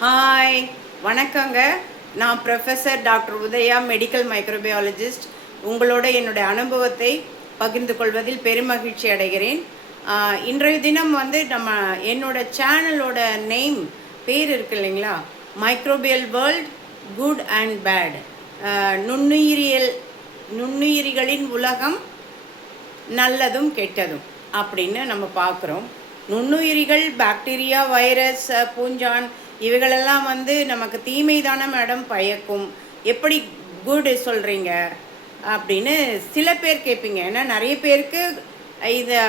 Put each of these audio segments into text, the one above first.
Hi, வணக்கங்க. நான் professor doctor Udaya, medical microbiologist. உங்களோட என்னுடைய அனுபவத்தை பகிர்ந்து கொள்வதில் பெருமகிழ்ச்சி அடைகிறேன். இன்றைய தினம் நம்ம என்னோட சேனலோட பேர் இருக்கு இல்லைங்களா, microbial world good and bad, நுண்ணுயிரிகளின் உலகம் நல்லதும் கெட்டதும் அப்படின்னு நம்ம பார்க்குறோம். நுண்ணுயிரிகள், பாக்டீரியா, வைரஸ், பூஞ்சான் இவைகளெல்லாம் நமக்கு தீமை தானே மேடம் பயக்கும், எப்படி குட் சொல்கிறீங்க அப்படின்னு சில பேர் கேட்பீங்க. ஏன்னா நிறைய பேருக்கு இதை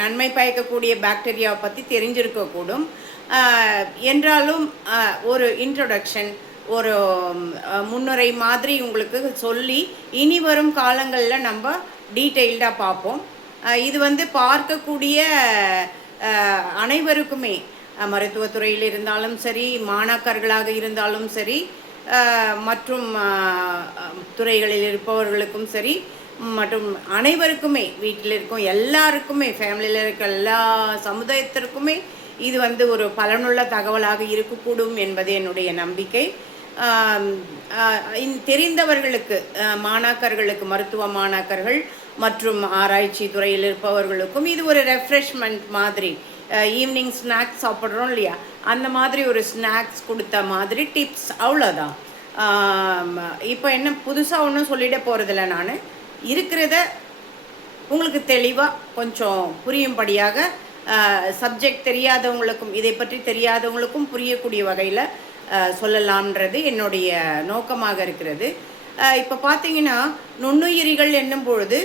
நன்மை பயக்கக்கூடிய பாக்டீரியாவை பற்றி தெரிஞ்சிருக்கக்கூடும். என்றாலும் ஒரு இன்ட்ரொடக்ஷன், ஒரு முன்னுரை மாதிரி உங்களுக்கு சொல்லி இனி வரும் காலங்களில் நம்ம டீட்டெயில்டாக பார்ப்போம். இது பார்க்கக்கூடிய அனைவருக்குமே, மருத்துவத்துறையில் இருந்தாலும் சரி, மாணாக்கர்களாக இருந்தாலும் சரி, மற்றும் துறைகளில் இருப்பவர்களுக்கும் சரி, மற்றும் அனைவருக்குமே, வீட்டில் இருக்கும் எல்லாருக்குமே, ஃபேமிலியில் இருக்க எல்லா சமுதாயத்திற்குமே இது ஒரு பலனுள்ள தகவலாக இருக்கக்கூடும் என்பது என்னுடைய நம்பிக்கை. தெரிந்தவர்களுக்கு, மாணாக்கர்களுக்கு, மருத்துவ மாணாக்கர்கள் மற்றும் ஆராய்ச்சி துறையில் இருப்பவர்களுக்கும் இது ஒரு ரெஃப்ரெஷ்மெண்ட் மாதிரி. ஈவினிங் ஸ்நாக்ஸ் சாப்பிட்றோம் இல்லையா, அந்த மாதிரி ஒரு ஸ்நாக்ஸ் கொடுத்த மாதிரி டிப்ஸ், அவ்வளோதான். இப்போ என்ன புதுசாக ஒன்றும் சொல்லிட போகிறதில்ல. நான் இருக்கிறத உங்களுக்கு தெளிவாக கொஞ்சம் புரியும்படியாக, சப்ஜெக்ட் தெரியாதவங்களுக்கும் இதை பற்றி தெரியாதவங்களுக்கும் புரியக்கூடிய வகையில் சொல்லலாம்ன்றது என்னுடைய நோக்கமாக இருக்கிறது. இப்போ பார்த்தீங்கன்னா, நுண்ணுயிரிகள் என்னும் பொழுது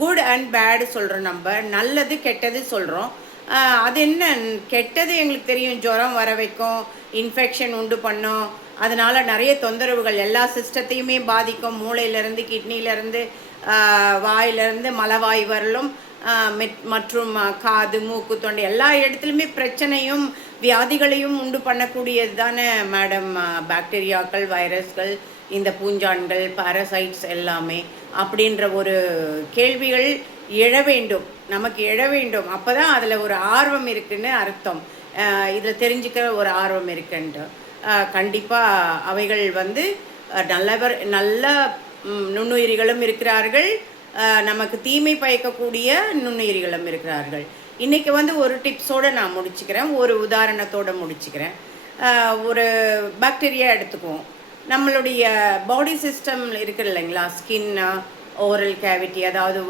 குட் அண்ட் பேடு சொல்கிறோம். நம்ம நல்லது கெட்டது சொல்கிறோம். அது என்ன, கெட்டது எங்களுக்கு தெரியும், ஜுரம் வர வைக்கும், இன்ஃபெக்ஷன் உண்டு பண்ணும், அதனால் நிறைய தொந்தரவுகள், எல்லா சிஸ்டத்தையுமே பாதிக்கும், மூளையிலேருந்து, கிட்னிலேருந்து, வாயிலிருந்து, மலவாய் வரலும், மற்றும் காது, மூக்கு, தொண்டை எல்லா இடத்துலையுமே பிரச்சனையும் வியாதிகளையும் உண்டு பண்ணக்கூடியது தானே மேடம் பாக்டீரியாக்கள், வைரஸ்கள், இந்த பூஞ்சான்கள், பாரசைட்ஸ் எல்லாமே. அப்படின்ற ஒரு கேள்விகள் எழ வேண்டும், நமக்கு எழ வேண்டும். அப்போ தான் அதில் ஒரு ஆர்வம் இருக்குன்னு அர்த்தம், இதில் தெரிஞ்சுக்கிற ஒரு ஆர்வம் இருக்குன்ட்டு. கண்டிப்பாக அவைகள் நல்ல நுண்ணுயிரிகளும் இருக்கிறார்கள், நமக்கு தீமை பயக்கக்கூடிய நுண்ணுயிரிகளும் இருக்கிறார்கள். இன்றைக்கி ஒரு டிப்ஸோடு நான் முடிச்சுக்கிறேன், ஒரு உதாரணத்தோடு முடிச்சுக்கிறேன். ஒரு பாக்டீரியா எடுத்துக்குவோம். நம்மளுடைய பாடி சிஸ்டம் இருக்குது இல்லைங்களா, ஸ்கின், ஓரல் கேவிட்டி, அதாவது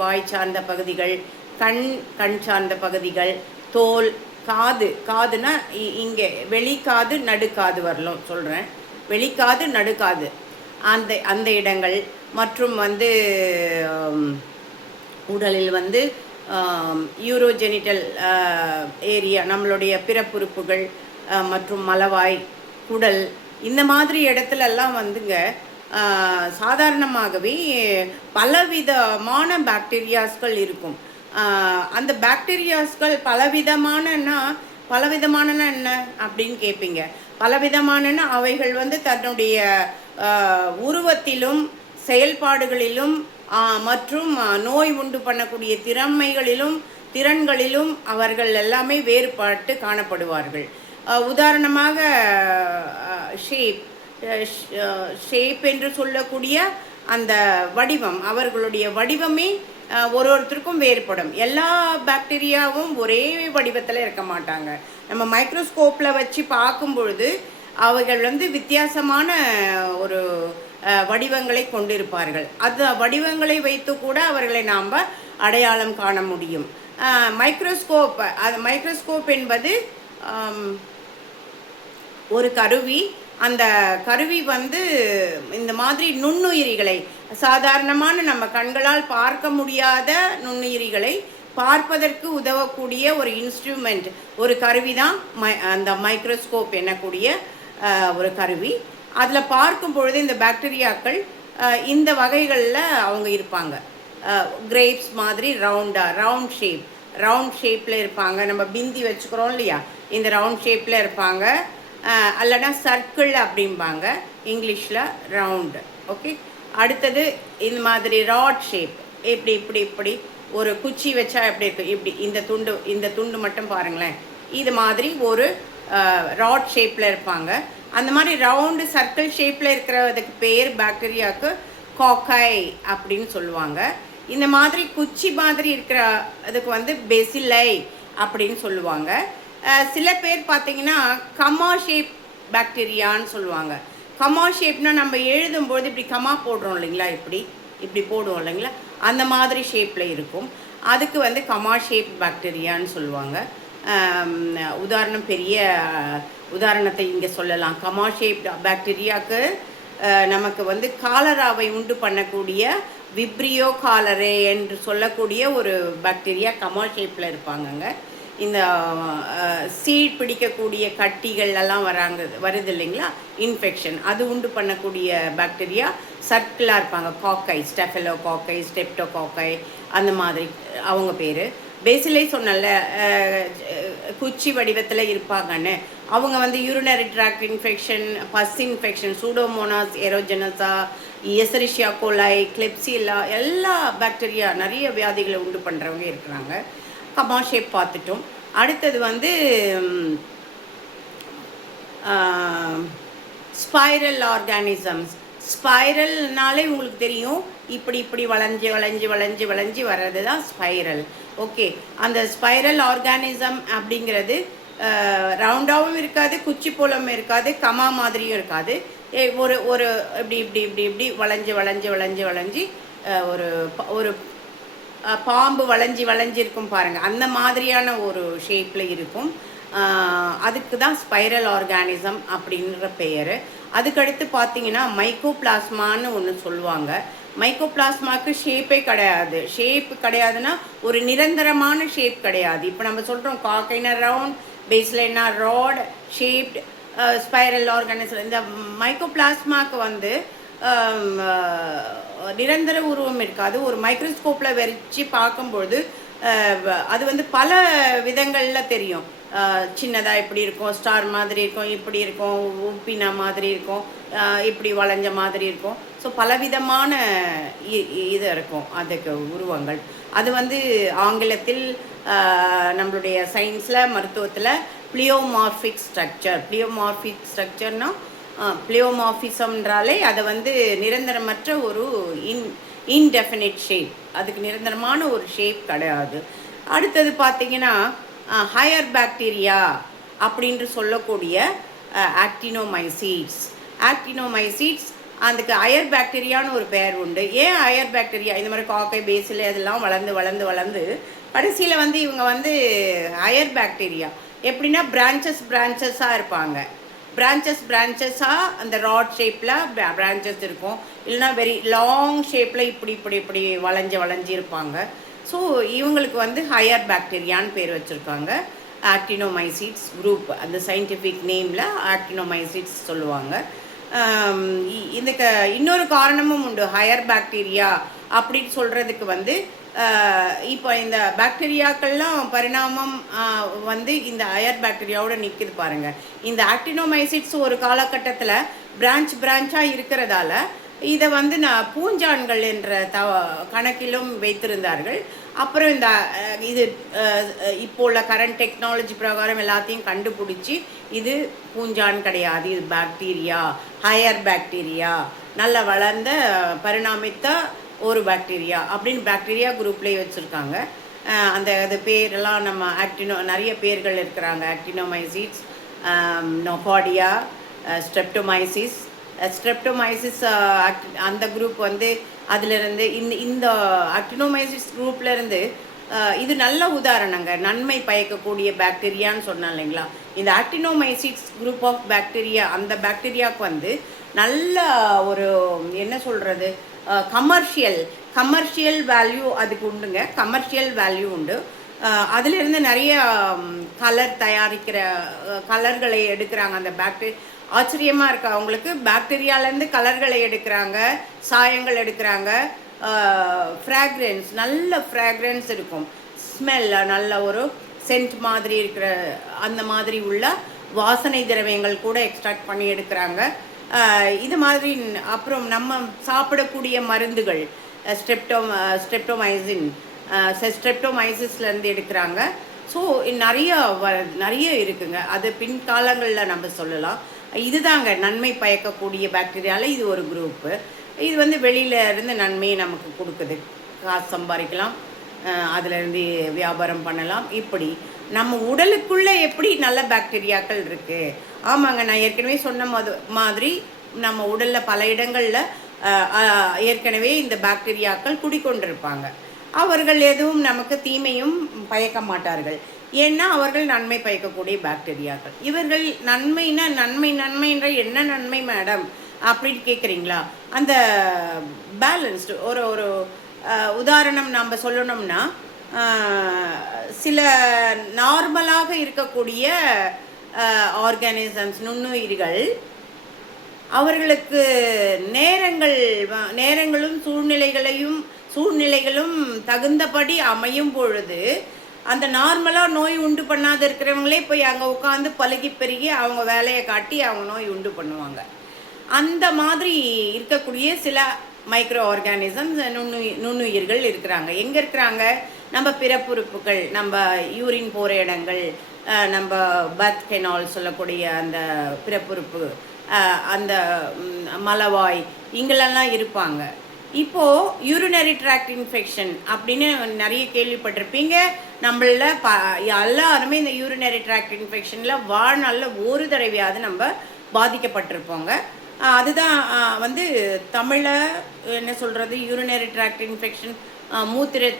வாய் சார்ந்த பகுதிகள், கண் சார்ந்த பகுதிகள், தோல், காதுனா இங்கே வெளிக்காது நடுக்காது வரலும் சொல்கிறேன், வெளிக்காது நடுக்காது அந்த இடங்கள், மற்றும் உடலில் யூரோஜெனிட்டல் ஏரியா, நம்மளுடைய பிறப்புறுப்புகள், மற்றும் மலவாய், குடல், இந்த மாதிரி இடத்துலலாம் சாதாரணமாகவே பலவிதமான பாக்டீரியாஸ்கள் இருக்கும். அந்த பாக்டீரியாஸ்கள் பலவிதமானன்னா என்ன அப்படின்னு கேட்பீங்க. பலவிதமானன்னா அவைகள் தன்னுடைய உருவத்திலும், செயல்பாடுகளிலும், மற்றும் நோய் உண்டு பண்ணக்கூடிய திறன்களிலும் அவர்கள் எல்லாமே வேறுபட்டு காணப்படுவார்கள். உதாரணமாக ஷேப் என்று சொல்லக்கூடிய அந்த வடிவம், அவர்களுடைய வடிவமே ஒருத்தருக்கும் வேறுபடும். எல்லா பாக்டீரியாவும் ஒரே வடிவத்தில் இருக்க மாட்டாங்க. நம்ம மைக்ரோஸ்கோப்பில் வச்சு பார்க்கும் பொழுது அவைகள் வித்தியாசமான ஒரு வடிவங்களை கொண்டிருப்பார்கள். அந்த வடிவங்களை வைத்து கூட அவர்களை நாம் அடையாளம் காண முடியும். மைக்ரோஸ்கோப் என்பது ஒரு கருவி. அந்த கருவி இந்த மாதிரி நுண்ணுயிரிகளை, சாதாரணமான நம்ம கண்களால் பார்க்க முடியாத நுண்ணுயிரிகளை பார்ப்பதற்கு உதவக்கூடிய ஒரு இன்ஸ்ட்ருமெண்ட், ஒரு கருவி தான் அந்த மைக்ரோஸ்கோப் என்னக்கூடிய ஒரு கருவி. அதில் பார்க்கும் பொழுது இந்த பாக்டீரியாக்கள் இந்த வகைகளில் அவங்க இருப்பாங்க. கிரேப்ஸ் மாதிரி ரவுண்ட் ஷேப்பில் இருப்பாங்க. நம்ம பிந்தி வச்சுக்கிறோம் இல்லையா, இந்த ரவுண்ட் ஷேப்பில் இருப்பாங்க. அல்லனா சர்க்கிள் அப்படிம்பாங்க இங்கிலீஷில், ரவுண்டு. ஓகே, அடுத்தது இந்த மாதிரி ராட் ஷேப், இப்படி ஒரு குச்சி வச்சா எப்படி இருக்குது, இப்படி இந்த துண்டு மட்டும் பாருங்களேன், இது மாதிரி ஒரு ராட் ஷேப்பில் இருப்பாங்க. அந்த மாதிரி ரவுண்டு சர்க்கிள் ஷேப்பில் இருக்கிறதுக்கு பேர் பாக்டீரியாவுக்கு காக்கை அப்படின்னு சொல்லுவாங்க. இந்த மாதிரி குச்சி மாதிரி இருக்கிற அதுக்கு வந்து பெசிலை அப்படின்னு சொல்லுவாங்க. சில பேர் பார்த்தீங்கன்னா கமா ஷேப் பாக்டீரியான்னு சொல்லுவாங்க. கமா ஷேப்னால் நம்ம எழுதும்போது இப்படி கமா போடுறோம் இல்லைங்களா, இப்படி இப்படி போடுவோம் இல்லைங்களா, அந்த மாதிரி ஷேப்பில் இருக்கும். அதுக்கு வந்து கமா ஷேப் பாக்டீரியான்னு சொல்லுவாங்க. பெரிய உதாரணத்தை இங்கே சொல்லலாம். கமா ஷேப் பாக்டீரியாவுக்கு நமக்கு வந்து காலராவை உண்டு பண்ணக்கூடிய விப்ரியோ காலரே என்று சொல்லக்கூடிய ஒரு பாக்டீரியா கமா ஷேப்பில் இருப்பாங்கங்க. இந்த சீட் பிடிக்கக்கூடிய கட்டிகள் எல்லாம் வருது இல்லைங்களா, இன்ஃபெக்ஷன், அது உண்டு பண்ணக்கூடிய பாக்டீரியா சர்க்கிளாக இருப்பாங்க. காக்கை, ஸ்டெஃபலோ காக்கை, ஸ்டெப்டோ காக்கை, அந்த மாதிரி அவங்க பேர். பேசிலை சொன்னல குச்சி வடிவத்தில் இருப்பாங்கன்னு, அவங்க வந்து urinary tract infection, pus infection, Pseudomonas எரோஜெனஸா, எசரிஷியா கோலை, கிளெப்சிலா, எல்லா பாக்டீரியா நிறைய வியாதிகளை உண்டு பண்ணுறவங்க இருக்கிறாங்க. கமா ஷேப் பார்த்துட்டோம். அடுத்தது வந்து ஸ்பைரல் ஆர்கானிசம்ஸ். ஸ்பைரல்னாலே உங்களுக்கு தெரியும், இப்படி இப்படி வளைஞ்சு வளைஞ்சு வளைஞ்சு வளைஞ்சு வர்றது தான் ஸ்பைரல். ஓகே, அந்த ஸ்பைரல் ஆர்கானிசம் அப்படிங்கிறது ரவுண்டாகவும் இருக்காது, குச்சி போலவும் இருக்காது, கமா மாதிரியும் இருக்காது. ஒரு ஒரு இப்படி இப்படி இப்படி இப்படி வளைஞ்சு வளைஞ்சு வளைஞ்சு வளைஞ்சி ஒரு ஒரு பாம்பு வளைஞ்சிருக்கும் பாருங்கள், அந்த மாதிரியான ஒரு ஷேப்பில் இருக்கும். அதுக்கு தான் ஸ்பைரல் ஆர்கானிசம் அப்படின்ற பெயர். அதுக்கடுத்து பார்த்தீங்கன்னா மைக்கோபிளாஸ்மான்னு ஒன்று சொல்லுவாங்க. மைக்கோபிளாஸ்மாவுக்கு ஷேப்பே கிடையாது. ஷேப் கிடையாதுன்னா ஒரு நிரந்தரமான ஷேப் கிடையாது. இப்போ நம்ம சொல்கிறோம் காக்கைனா ரவுண்ட், பேஸ்லைனா ராட் ஷேப்ட், ஸ்பைரல் ஆர்கானிசம். இந்த மைக்கோபிளாஸ்மாவுக்கு வந்து நிரந்தர உருவம் இருக்காது. ஒரு மைக்ரோஸ்கோப்பில் வச்சு பார்க்கும்பொழுது அது வந்து பல விதங்களில் தெரியும். சின்னதாக இப்படி இருக்கும், ஸ்டார் மாதிரி இருக்கும், இப்படி இருக்கும், உப்பினா மாதிரி இருக்கும், இப்படி வளைஞ்ச மாதிரி இருக்கும். ஸோ பலவிதமான இது இருக்கும் அதுக்கு உருவங்கள். அது வந்து ஆங்கிலத்தில் நம்மளுடைய சயின்ஸில் மருத்துவத்தில் பிளியோமார்பிக் ஸ்ட்ரக்சர். பிளியோமார்பிக் ஸ்ட்ரக்சர்னால் பிளியோமார்பிசம்ன்றாலே அதை வந்து நிரந்தரமற்ற ஒரு இன்டெஃபினிட் ஷேப், அதுக்கு நிரந்தரமான ஒரு ஷேப் கிடையாது. அடுத்தது பார்த்திங்கன்னா ஹையர் பாக்டீரியா அப்படின்று சொல்லக்கூடிய ஆக்டினோமைசீட்ஸ். ஆக்டினோமைசீட்ஸ் அதுக்கு ஹையர் பாக்டீரியான்னு ஒரு பெயர் உண்டு. ஏன் ஹையர் பாக்டீரியா? இந்த மாதிரி காக்கை, பேசில் இதெல்லாம் வளர்ந்து வளர்ந்து வளர்ந்து கடைசியில் வந்து இவங்க வந்து ஹையர் பாக்டீரியா எப்படின்னா பிரான்ச்சஸாக இருப்பாங்க. பிரான்ச்சஸாக அந்த ராட் ஷேப்பில் பிரான்ச்சஸ் இருக்கும், இல்லைனா வெரி லாங் ஷேப்பில் இப்படி இப்படி இப்படி வளைஞ்சி இருப்பாங்க. ஸோ இவங்களுக்கு வந்து ஹையர் பாக்டீரியான்னு பேர் வச்சுருக்காங்க. ஆக்டினோமைசிட்ஸ் குரூப், அந்த சயின்டிஃபிக் நேமில் ஆக்டினோமைசிட்ஸ் சொல்லுவாங்க. இதுக்கு இன்னொரு காரணமும் உண்டு. ஹையர் பாக்டீரியா அப்படின்னு சொல்கிறதுக்கு வந்து இப்போ இந்த பாக்டீரியாக்கள்லாம் பரிணாமம் வந்து இந்த ஹையர் பாக்டீரியாவோட நிற்கிது பாருங்கள். இந்த ஆக்டினோமைசிட்ஸ் ஒரு காலகட்டத்தில் பிரான்ச்சாக இருக்கிறதால இதை வந்து பூஞ்சான்கள் என்ற கணக்கிலும் வைத்திருந்தார்கள். அப்புறம் இந்த இது இப்போ உள்ள கரண்ட் டெக்னாலஜி பிரகாரம் எல்லாத்தையும் கண்டுபிடிச்சி இது பூஞ்சான் கிடையாது, இது பாக்டீரியா, ஹையர் பாக்டீரியா, நல்ல வளர்ந்த பரிணாமித்த ஒரு பாக்டீரியா அப்படின்னு பாக்டீரியா குரூப்லேயே வச்சுருக்காங்க. அந்த அது பேரெல்லாம் நம்ம நிறைய பேர்கள் இருக்கிறாங்க. Actinomycetes, Nocardia, Streptomyces. ஸ்ட்ரெப்டோமைசிஸ் அந்த குரூப் வந்து அதிலிருந்து இந்த ஆக்டினோமைசிஸ் குரூப்லேருந்து இது நல்ல உதாரணங்க, நன்மை பயக்கக்கூடிய பாக்டீரியான்னு சொன்னேன் இல்லைங்களா. இந்த ஆக்டினோமைசிட்ஸ் குரூப் ஆஃப் பாக்டீரியா, அந்த பாக்டீரியாவுக்கு வந்து நல்ல ஒரு என்ன சொல்கிறது, கமர்ஷியல் வேல்யூ அதுக்கு உண்டுங்க. கமர்ஷியல் வேல்யூ உண்டு. அதிலிருந்து நிறைய கலர் தயாரிக்கிற கலர்களை எடுக்கிறாங்க அந்த ஆச்சரியமாக இருக்கு அவங்களுக்கு. பாக்டீரியாலேருந்து கலர்களை எடுக்கிறாங்க, சாயங்கள் எடுக்கிறாங்க. ஃப்ராக்ரன்ஸ், நல்ல ஃப்ராக்ரன்ஸ் இருக்கும், ஸ்மெல், நல்ல ஒரு சென்ட் மாதிரி இருக்கிற அந்த மாதிரி உள்ள வாசனை திரவியங்கள் கூட எக்ஸ்ட்ராக்ட் பண்ணி எடுக்கிறாங்க. இது மாதிரி அப்புறம் நம்ம சாப்பிடக்கூடிய மருந்துகள் ஸ்ட்ரெப்டோமைசிஸ்லேருந்து எடுக்கிறாங்க. ஸோ நிறைய இருக்குங்க. அது பின்காலங்களில் நம்ம சொல்லலாம். இதுதாங்க நன்மை பயக்கக்கூடிய பாக்டீரியாவில் இது ஒரு குரூப்பு. இது வந்து வெளியில இருந்து நன்மையை நமக்கு கொடுக்குது. காசு சம்பாதிக்கலாம், அதிலேருந்து வியாபாரம் பண்ணலாம். இப்படி நம்ம உடலுக்குள்ளே எப்படி நல்ல பாக்டீரியாக்கள் இருக்குது. ஆமாங்க, நான் ஏற்கனவே சொன்ன மாதிரி நம்ம உடலில் பல இடங்களில் ஏற்கனவே இந்த பாக்டீரியாக்கள் குடிக்கொண்டிருப்பாங்க. அவர்கள் எதுவும் நமக்கு தீமையும் பயக்க மாட்டார்கள். ஏன்னா அவர்கள் நன்மை பயக்கக்கூடிய பாக்டீரியாக்கள். இவர்கள் நன்மைன்ற என்ன நன்மை மேடம் அப்படின்னு கேட்குறீங்களா? அந்த பேலன்ஸ்டு ஒரு உதாரணம் நாம் சொல்லணும்னா, சில நார்மலாக இருக்கக்கூடிய ஆர்கானிசம்ஸ், நுண்ணுயிர்கள், அவர்களுக்கு நேரங்களும் சூழ்நிலைகளும் தகுந்தபடி அமையும் பொழுது அந்த நார்மலாக நோய் உண்டு பண்ணாத இருக்கிறவங்களே போய் அங்கே உட்காந்து பழகி பெருகி அவங்க வேலையை காட்டி அவங்க நோய் உண்டு பண்ணுவாங்க. அந்த மாதிரி இருக்கக்கூடிய சில மைக்ரோ ஆர்கானிசம்ஸ், நுண்ணுயிர்கள் இருக்கிறாங்க. எங்கே இருக்கிறாங்க? நம்ம பிறப்புறுப்புகள், நம்ம யூரின் போகிற இடங்கள், நம்ம பர்த் கெனால் சொல்லக்கூடிய அந்த பிறப்புறுப்பு, அந்த மலவாய், இங்கெல்லாம் இருப்பாங்க. இப்போது யூரினரி ட்ராக்ட் இன்ஃபெக்ஷன் அப்படின்னு நிறைய கேள்விப்பட்டிருப்பீங்க. நம்மள எல்லாருமே இந்த யூரினரி ட்ராக்ட் இன்ஃபெக்ஷனில் வாழ்நாளில் ஒரு தடவையாவது நம்ம பாதிக்கப்பட்டிருப்போங்க. அதுதான் வந்து தமிழில் என்ன சொல்கிறது, யூரினரி ட்ராக்ட் இன்ஃபெக்ஷன், மூத்திர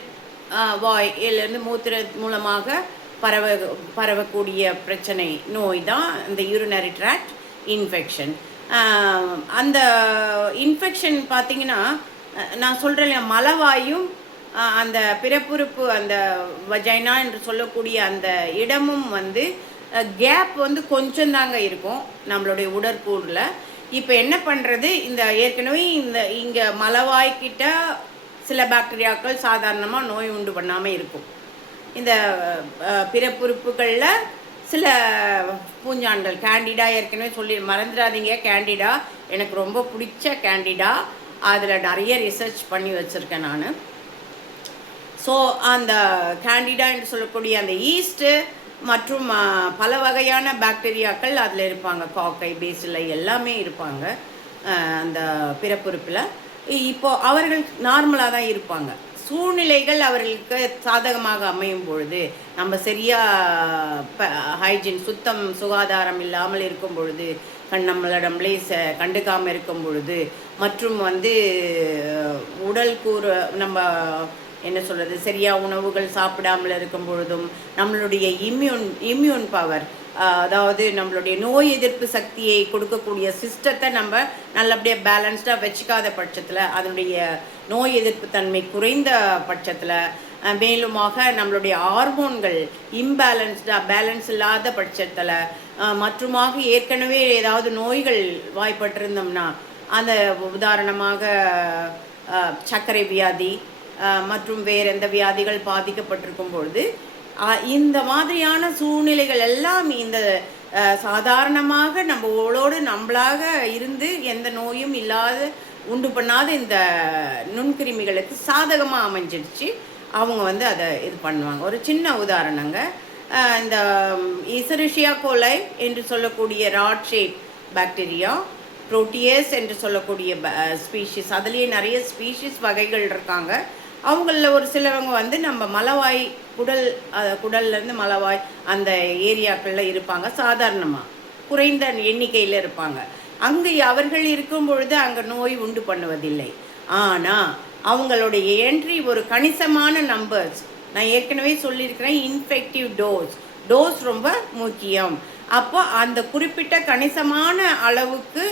வாயிலிருந்து மூத்திர மூலமாக பரவக்கூடிய பிரச்சனை, நோய் தான் இந்த யூரினரி ட்ராக்ட் இன்ஃபெக்ஷன். அந்த இன்ஃபெக்ஷன் பார்த்திங்கன்னா, நான் சொல்கிறேன், மலவாயும் அந்த பிறப்புறுப்பு, அந்த வஜைனா என்று சொல்லக்கூடிய அந்த இடமும் வந்து கேப் வந்து கொஞ்சம் தாங்க இருக்கும் நம்மளுடைய உடற்கூறில். இப்போ என்ன பண்ணுறது, இந்த ஏற்கனவே இங்கே மலவாய்க்கிட்ட சில பாக்டீரியாக்கள் சாதாரணமாக நோய் உண்டு பண்ணாமல் இருக்கும். இந்த பிறப்புறுப்புகளில் சில பூஞ்சான்கள், கேண்டிடா, ஏற்கனவே சொல்லி மறந்துடாதீங்க, கேண்டிடா எனக்கு ரொம்ப பிடிச்ச கேண்டிடா. அதில் நிறைய ரிசர்ச் பண்ணி வச்சுருக்கேன் நான். ஸோ அந்த கேண்டிடா என்று சொல்லக்கூடிய அந்த ஈஸ்ட்டு மற்றும் பல வகையான பாக்டீரியாக்கள் அதில் இருப்பாங்க. காக்கை, பேசிலை எல்லாமே இருப்பாங்க அந்த பிறப்புறுப்பில். இப்போது அவர்கள் நார்மலாக தான் இருப்பாங்க. சூழ்நிலைகள் அவர்களுக்கு சாதகமாக அமையும் பொழுது, நம்ம சரியாக ஹைஜீன், சுகாதாரம் இல்லாமல் இருக்கும் பொழுது, நம்மளே கண்டுக்காமல் இருக்கும் பொழுது, மற்றும் வந்து உடல் கூறு நம்ம என்ன சொல்கிறது, சரியாக உணவுகள் சாப்பிடாமல் இருக்கும் பொழுதும், நம்மளுடைய இம்யூன் பவர், அதாவது நம்மளுடைய நோய் எதிர்ப்பு சக்தியை கொடுக்கக்கூடிய சிஸ்டத்தை நம்ம நல்லபடியாக பேலன்ஸ்டாக வச்சுக்காத பட்சத்தில், அதனுடைய நோய் எதிர்ப்பு தன்மை குறைந்த பட்சத்தில், மேலுமாக நம்மளுடைய ஹார்மோன்கள் பேலன்ஸ் இல்லாத பட்சத்தில், மற்றுமாக ஏற்கனவே ஏதாவது நோய்கள் வாய்ப்பட்டிருந்தோம்னா, அந்த உதாரணமாக சர்க்கரை வியாதி மற்றும் வேறு எந்த வியாதிகள் பாதிக்கப்பட்டிருக்கும் பொழுது, இந்த மாதிரியான சூழ்நிலைகள் எல்லாம் இந்த சாதாரணமாக நம்மளாக இருந்து எந்த நோயும் இல்லாத உண்டு பண்ணாத இந்த நுண்கிருமிகளுக்கு சாதகமாக அமைஞ்சிடுச்சு. அவங்க வந்து அதை இது பண்ணுவாங்க. ஒரு சின்ன உதாரணங்க, இந்த ஈசரிஷியா கோலை என்று சொல்லக்கூடிய ராட் ஷேப் பாக்டீரியா, புரோட்டியஸ் என்று சொல்லக்கூடிய ஸ்பீஷிஸ், அதுலேயே நிறைய ஸ்பீஷிஸ் வகைகள் இருக்காங்க. அவங்களில் ஒரு சிலவங்க வந்து நம்ம மலவாய், குடல்லேருந்து மலவாய் அந்த ஏரியாக்களில் இருப்பாங்க. சாதாரணமாக குறைந்த எண்ணிக்கையில் இருப்பாங்க. அங்கே அவர்கள் இருக்கும் பொழுது அங்கே நோய் உண்டு பண்ணுவதில்லை. ஆனால் அவங்களுடைய என்ட்ரி ஒரு கணிசமான நம்பர்ஸ், நான் ஏற்கனவே சொல்லியிருக்கிறேன், இன்ஃபெக்டிவ் டோஸ் ரொம்ப முக்கியம். அப்போ அந்த குறிப்பிட்ட கணிசமான அளவுக்கு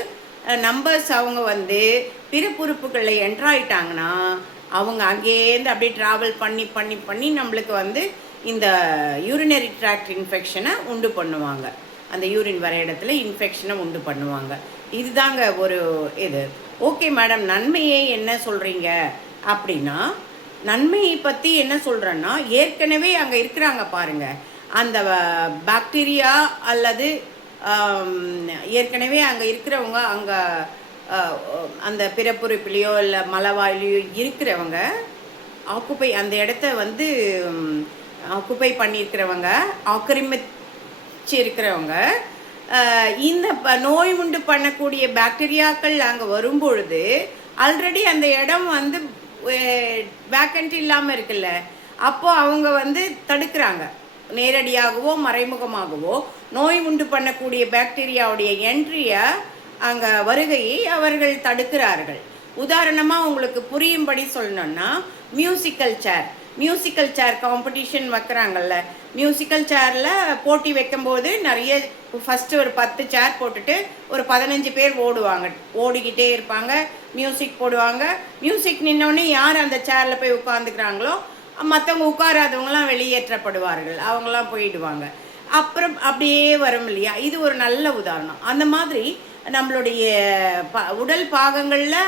நம்பர்ஸ் அவங்க வந்து பிறப்புறுப்புகளில் என்ட்ராயிட்டாங்கன்னா, அவங்க அங்கேருந்து அப்படியே ட்ராவல் பண்ணி நம்மளுக்கு வந்து இந்த யூரினரி ட்ராக்ட் இன்ஃபெக்ஷனை உண்டு பண்ணுவாங்க. அந்த யூரின் வர இடத்துல இன்ஃபெக்ஷனை உண்டு பண்ணுவாங்க. இதுதாங்க ஒரு இது. ஓகே மேடம், நன்மையை என்ன சொல்கிறீங்க அப்படின்னா, நன்மையை பற்றி என்ன சொல்கிறேன்னா, ஏற்கனவே அங்கே இருக்கிறாங்க பாருங்கள், அந்த பாக்டீரியா அல்லது ஏற்கனவே அங்கே இருக்கிறவங்க, அங்கே அந்த பிறப்புறுப்பிலையோ இல்லை மலவாயிலையோ இருக்கிறவங்க அந்த இடத்த வந்து ஆக்குப்பை பண்ணியிருக்கிறவங்க, ஆக்கிரமிச்சு இருக்கிறவங்க, இந்த நோய் உண்டு பண்ணக்கூடிய பாக்டீரியாக்கள் அங்கே வரும்பொழுது ஆல்ரெடி அந்த இடம் வந்து வேக்கண்ட் இல்லாமல் இருக்குல்ல, அப்போது அவங்க வந்து தடுக்கிறாங்க. நேரடியாகவோ மறைமுகமாகவோ நோய் உண்டு பண்ணக்கூடிய பாக்டீரியாவுடைய என்ட்ரியை அங்கே வருகையை அவர்கள் தடுக்கிறார்கள். உதாரணமாக உங்களுக்கு புரியும்படி சொல்லணும்னா, மியூசிக்கல் சேர் காம்படிஷன் வைக்கிறாங்கல்ல, மியூசிக்கல் சேரில் போட்டி வைக்கும்போது நிறைய ஃபஸ்ட்டு ஒரு 10 சேர் போட்டுட்டு ஒரு 15 பேர் ஓடிக்கிட்டே இருப்பாங்க, மியூசிக் போடுவாங்க. மியூசிக் நின்னோடனே யார் அந்த சேரில் போய் உட்காந்துக்கிறாங்களோ மற்றவங்க உட்காராதவங்களாம் வெளியேற்றப்படுவார்கள், அவங்களாம் போயிடுவாங்க. அப்புறம் அப்படியே வரும் இல்லையா? இது ஒரு நல்ல உதாரணம். அந்த மாதிரி நம்மளுடைய உடல் பாகங்களில்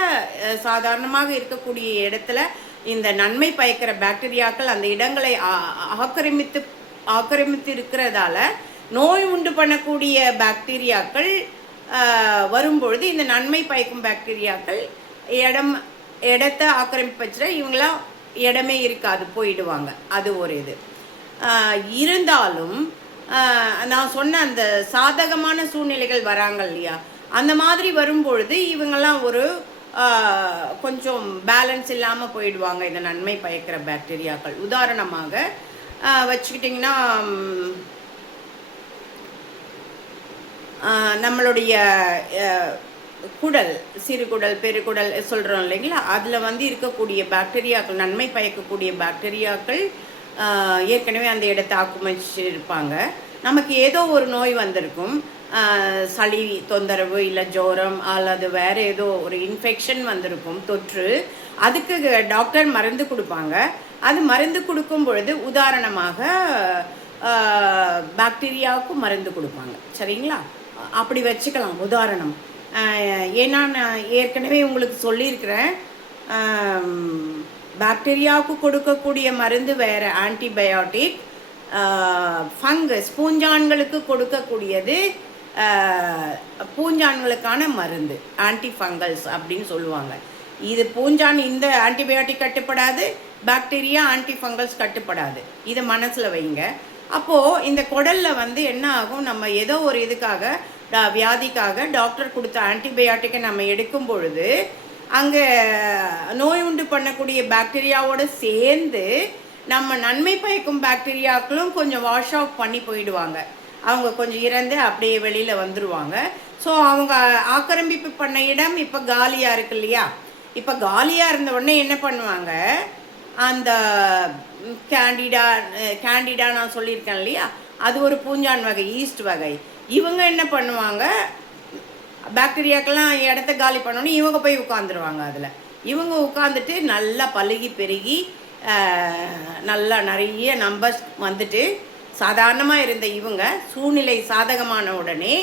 சாதாரணமாக இருக்கக்கூடிய இடத்துல இந்த நன்மை பயக்கிற பாக்டீரியாக்கள் அந்த இடங்களை ஆக்கிரமித்து இருக்கிறதால நோய் உண்டு பண்ணக்கூடிய பாக்டீரியாக்கள் வரும்பொழுது இந்த நன்மை பயக்கும் பாக்டீரியாக்கள் இடத்தை ஆக்கிரமிப்பச்சுல இவங்களாம் இடமே இருக்காது, போயிடுவாங்க. அது ஒரு இது. இருந்தாலும் நான் சொன்ன அந்த சாதகமான சூழ்நிலைகள் வராங்க இல்லையா, அந்த மாதிரி வரும்பொழுது இவங்கெல்லாம் ஒரு கொஞ்சம் பேலன்ஸ் இல்லாமல் போயிடுவாங்க இந்த நன்மை பயக்கிற பாக்டீரியாக்கள். உதாரணமாக வச்சுக்கிட்டிங்கன்னா, நம்மளுடைய குடல், சிறுகுடல், பெருகுடல் சொல்கிறோம் இல்லைங்களா, அதில் வந்து இருக்கக்கூடிய பாக்டீரியாக்கள், நன்மை பயக்கக்கூடிய பாக்டீரியாக்கள் ஏற்கனவே அந்த இடத்தை ஆக்குமைச்சு இருப்பாங்க. நமக்கு ஏதோ ஒரு நோய் வந்திருக்கும், சளி தொந்தரவு இல்லை ஜோரம் அல்லது வேறு ஏதோ ஒரு இன்ஃபெக்ஷன் வந்திருக்கும், தொற்று. அதுக்கு டாக்டர் மருந்து கொடுப்பாங்க. அது மருந்து கொடுக்கும் பொழுது உதாரணமாக பாக்டீரியாவுக்கும் மருந்து கொடுப்பாங்க, சரிங்களா? அப்படி வச்சுக்கலாம் உதாரணம். ஏன்னா நான் ஏற்கனவே உங்களுக்கு சொல்லியிருக்கிறேன், பாக்டீரியாவுக்கு கொடுக்கக்கூடிய மருந்து வேறு ஆன்டிபயோட்டிக், ஃபங்கஸ் பூஞ்சான்களுக்கு கொடுக்கக்கூடியது பூஞ்சான்களுக்கான மருந்து ஆன்டிஃபங்கல்ஸ் அப்படின்னு சொல்லுவாங்க. இது பூஞ்சான் இந்த ஆன்டிபயோட்டிக் கட்டுப்படாது, பாக்டீரியா ஆன்டிஃபங்கல்ஸ் கட்டுப்படாது. இதை மனசில் வைங்க. அப்போது இந்த குடலில் வந்து என்ன ஆகும், நம்ம ஏதோ ஒரு இதுக்காக வியாதிக்காக டாக்டர் கொடுத்த ஆன்டிபயோட்டிக்கை நம்ம எடுக்கும் பொழுது அங்கே நோய் உண்டு பண்ணக்கூடிய பாக்டீரியாவோடு சேர்ந்து நம்ம நன்மை பயக்கும் பாக்டீரியாக்களும் கொஞ்சம் வாஷ் ஆஃப் பண்ணி போயிடுவாங்க. அவங்க கொஞ்சம் இறந்து அப்படியே வெளியில் வந்துடுவாங்க. ஸோ அவங்க ஆக்கிரமிப்பு பண்ண இடம் இப்போ காலியாக இருக்கு இல்லையா? இப்போ காலியாக இருந்த உடனே என்ன பண்ணுவாங்க, அந்த கேண்டிடா நான் சொல்லியிருக்கேன் இல்லையா, அது ஒரு பூஞ்சான் வகை, ஈஸ்ட் வகை. இவங்க என்ன பண்ணுவாங்க, பாக்டீரியாக்கெல்லாம் இடத்த காலி பண்ணோன்னே இவங்க போய் உட்காந்துருவாங்க. அதில் இவங்க உட்காந்துட்டு நல்லா பழுகி பெருகி நல்லா நிறைய நம்பர்ஸ் வந்துட்டு சாதாரணமாக இருந்த இவங்க சூழ்நிலை சாதகமான உடனே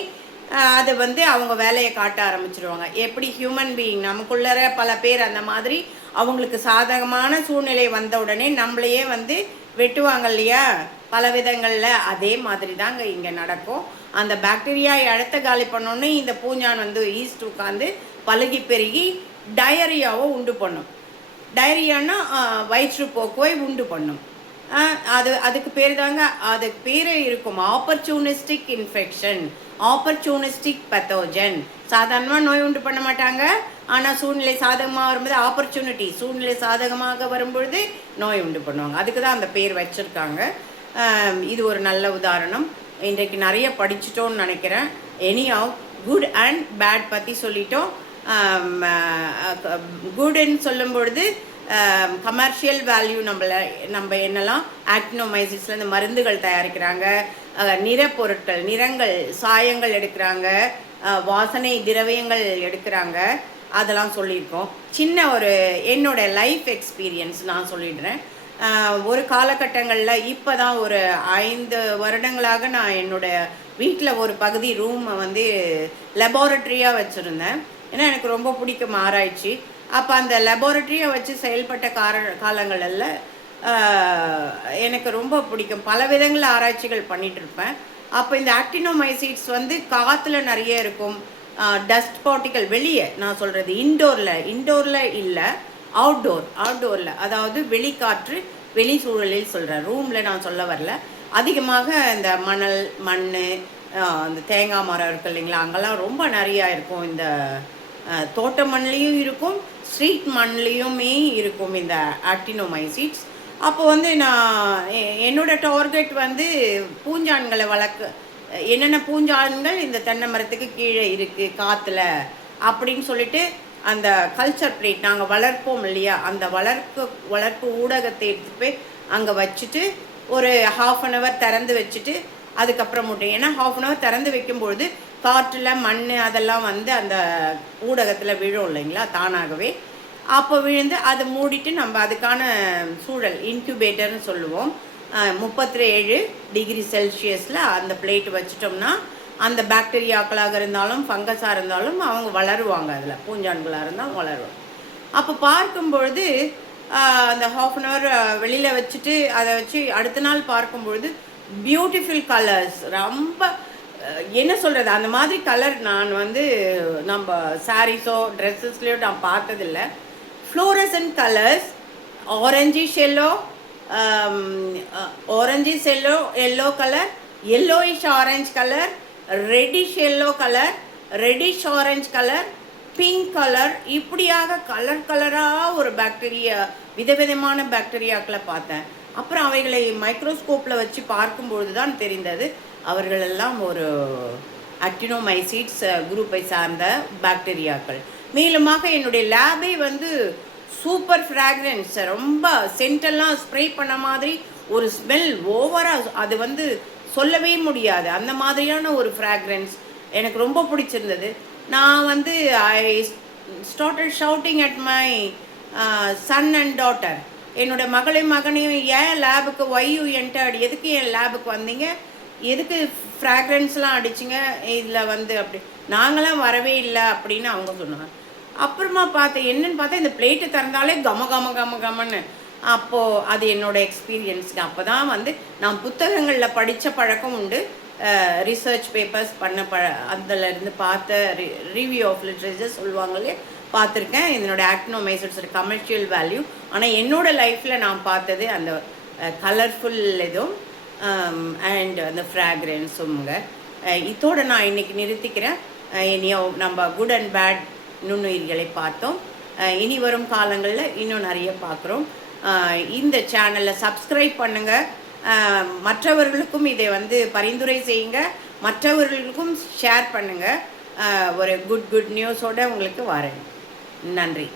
அது வந்து அவங்க வேலையை காட்ட ஆரம்பிச்சிடுவாங்க. எப்படி ஹியூமன் பீயிங் நமக்குள்ளற பல பேர் அந்த மாதிரி அவங்களுக்கு சாதகமான சூழ்நிலை வந்த உடனே நம்மளையே வந்து வெட்டுவாங்க இல்லையா பல விதங்களில், அதே மாதிரி தாங்க இங்கே நடக்கும். அந்த பாக்டீரியா இடத்த காலி பண்ணோன்னே இந்த பூஞ்சான் வந்து ஈஸ்ட் உட்காந்து பழுகி பெருகி டயரியாவை உண்டு பண்ணும். டயரியானா வயிற்றுப்போக்குவை உண்டு பண்ணும். அதுக்கு பேர் தாங்க, அதுக்கு பேரே இருக்கும் ஆப்பர்ச்சுனிஸ்டிக் இன்ஃபெக்ஷன், ஆப்பர்ச்சுனிஸ்டிக் பத்தோஜன். சாதாரணமாக நோய் உண்டு பண்ண மாட்டாங்க, ஆனால் சூழ்நிலை சாதகமாக வரும்போது சூழ்நிலை சாதகமாக வரும்பொழுது நோய் உண்டு பண்ணுவாங்க. அதுக்கு தான் அந்த பேர் வச்சுருக்காங்க. இது ஒரு நல்ல உதாரணம். இன்றைக்கு நிறைய படிச்சிட்டோன்னு நினைக்கிறேன். எனியாவ் குட் அண்ட் பேட் பற்றி சொல்லிட்டோம். குட்ன்னு சொல்லும் பொழுது கமர்ஷியல் வேல்யூ நம்ம என்னெல்லாம் ஆக்டினோமைசிஸ்லேருந்து மருந்துகள் தயாரிக்கிறாங்க, நிறப்பொருட்கள், நிறங்கள், சாயங்கள் எடுக்கிறாங்க, வாசனை திரவியங்கள் எடுக்கிறாங்க, அதெல்லாம் சொல்லியிருக்கோம். சின்ன ஒரு என்னோடய லைஃப் எக்ஸ்பீரியன்ஸ் நான் சொல்லிடுறேன். ஒரு காலகட்டங்களில் இப்போ தான் ஒரு 5 வருடங்களாக நான் என்னோடய வீட்டில் ஒரு பகுதி ரூமை வந்து லெபார்ட்ரியாக வச்சுருந்தேன். ஏன்னா எனக்கு ரொம்ப பிடிக்கும் ஆராய்ச்சி. அப்போ அந்த லெபார்ட்ரியை வச்சு செயல்பட்ட காலங்களில் எனக்கு ரொம்ப பிடிக்கும். பல விதங்களில் ஆராய்ச்சிகள் பண்ணிகிட்ருப்பேன். அப்போ இந்த ஆக்டினோமைசிட்ஸ் வந்து காற்றுல நிறைய இருக்கும், டஸ்ட் பார்ட்டிக்கல் வெளியே, நான் சொல்கிறது இன்டோரில் இல்லை, அவுட்டோரில், அதாவது வெளிக்காற்று வெளி சூழலில் சொல்கிறேன், ரூமில் நான் சொல்ல வரல. அதிகமாக இந்த மணல், மண், அந்த தேங்காய் மரம் இருக்குது இல்லைங்களா, அங்கெல்லாம் ரொம்ப நிறையா இருக்கும். இந்த தோட்ட மண்லேயும் இருக்கும், ஸ்ட்ரீட் மண்லேயுமே இருக்கும் இந்த ஆக்டினோமைசிட்ஸ். அப்போ வந்து நான் என்னோடய டார்கெட் வந்து பூஞ்சான்களை என்னென்ன பூஞ்சான்கள் இந்த தென்னை மரத்துக்கு கீழே இருக்குது காற்றுல அப்படின்னு சொல்லிட்டு அந்த கல்ச்சர் பிளேட் நாங்கள் வளர்ப்போம் இல்லையா, அந்த வளர்ப்பு ஊடகத்தை எடுத்துகிட்டு போய் அங்கே வச்சுட்டு ஒரு 1/2 அன் ஹவர் திறந்து வச்சுட்டு அதுக்கப்புறம் முட்டை. ஏன்னா 1/2 அன் ஹவர் திறந்து வைக்கும்பொழுது காற்றில் மண் அதெல்லாம் வந்து அந்த ஊடகத்தில் விழும் இல்லைங்களா தானாகவே. அப்போ விழுந்து அதை மூடிட்டு நம்ம அதுக்கான சூழல் இன்குபேட்டர்னு சொல்லுவோம், 37 டிகிரி செல்சியஸில் அந்த பிளேட் வச்சிட்டோம்னா அந்த பாக்டீரியாக்களாக இருந்தாலும் ஃபங்கஸாக இருந்தாலும் அவங்க வளருவாங்க, அதில் பூஞ்சான்களாக இருந்தாலும் வளருவாங்க. அப்போ பார்க்கும்பொழுது அந்த 1/2 அன் ஹவர் வெளியில் வச்சுட்டு அதை வச்சு அடுத்த நாள் பார்க்கும்பொழுது பியூட்டிஃபுல் கலர்ஸ், ரொம்ப என்ன சொல்கிறது, அந்த மாதிரி கலர் நான் வந்து நம்ம சாரீஸோ ட்ரெஸ்ஸஸ்லேயோ நான் பார்த்ததில்லை. Fluorescent colours, orangish yellow colour, yellowish orange colour, reddish yellow colour, reddish orange colour, pink colour, இப்படியாக கலராக ஒரு பாக்டீரியா, விதவிதமான பாக்டீரியாக்களை பார்த்தேன். அப்புறம் அவைகளை மைக்ரோஸ்கோப்பில் வச்சு பார்க்கும்பொழுது தான் தெரிந்தது அவர்களெல்லாம் ஒரு ஆக்டினோமைசிட்ஸ் குரூப்பை சார்ந்த பாக்டீரியாக்கள். மேலுமாக என்னுடைய லேபே வந்து சூப்பர் ஃப்ராக்ரன்ஸ், ரொம்ப சென்டெல்லாம் ஸ்ப்ரே பண்ண மாதிரி ஒரு ஸ்மெல் ஓவராக, அது வந்து சொல்லவே முடியாது, அந்த மாதிரியான ஒரு ஃப்ராக்ரன்ஸ் எனக்கு ரொம்ப பிடிச்சிருந்தது. நான் வந்து I started shouting at my son and daughter, என்னோடய மகனையும், ஏன் லேபுக்கு யூ என்டர்ட், எதுக்கு என் லேபுக்கு வந்தீங்க, எதுக்கு ஃப்ராக்ரன்ஸ்லாம் அடிச்சிங்க இதில் வந்து அப்படி, நாங்களாம் வரவே இல்லை அப்படின்னு அவங்க சொன்னாங்க. அப்புறமா என்னென்னு பார்த்தா இந்த பிளேட்டு திறந்தாலே கமன்னு. அப்போது அது என்னோடய எக்ஸ்பீரியன்ஸுங்க. அப்போ தான் வந்து நான் புத்தகங்களில் படித்த பழக்கம் உண்டு, ரிசர்ச் பேப்பர்ஸ் பண்ண அதிலேருந்து பார்த்த ரிவ்யூ ஆஃப் லிட்ரேச்சர் சொல்லுவாங்களே பார்த்துருக்கேன். என்னோடய ஆக்டினோமைசிட்ஸோட கமர்ஷியல் வேல்யூ. ஆனால் என்னோடய லைஃப்பில் நான் பார்த்தது அந்த கலர்ஃபுல் இதுவும் அண்ட் அந்த ஃப்ராக்ரன்ஸுங்க. இதோடு நான் இன்றைக்கி நிறுத்திக்கிறேன். இனியோ நம்ம குட் அண்ட் பேட் நுண்ணுயிர்களை பார்த்தோம். இனி வரும் காலங்களில் இன்னும் நிறைய பார்க்குறோம். இந்த சேனலை சப்ஸ்கிரைப் பண்ணுங்கள், மற்றவர்களுக்கும் இதை வந்து பரிந்துரை செய்யுங்க, மற்றவர்களுக்கும் ஷேர் பண்ணுங்கள். ஒரு குட் நியூஸோடு உங்களுக்கு வரேன். நன்றி.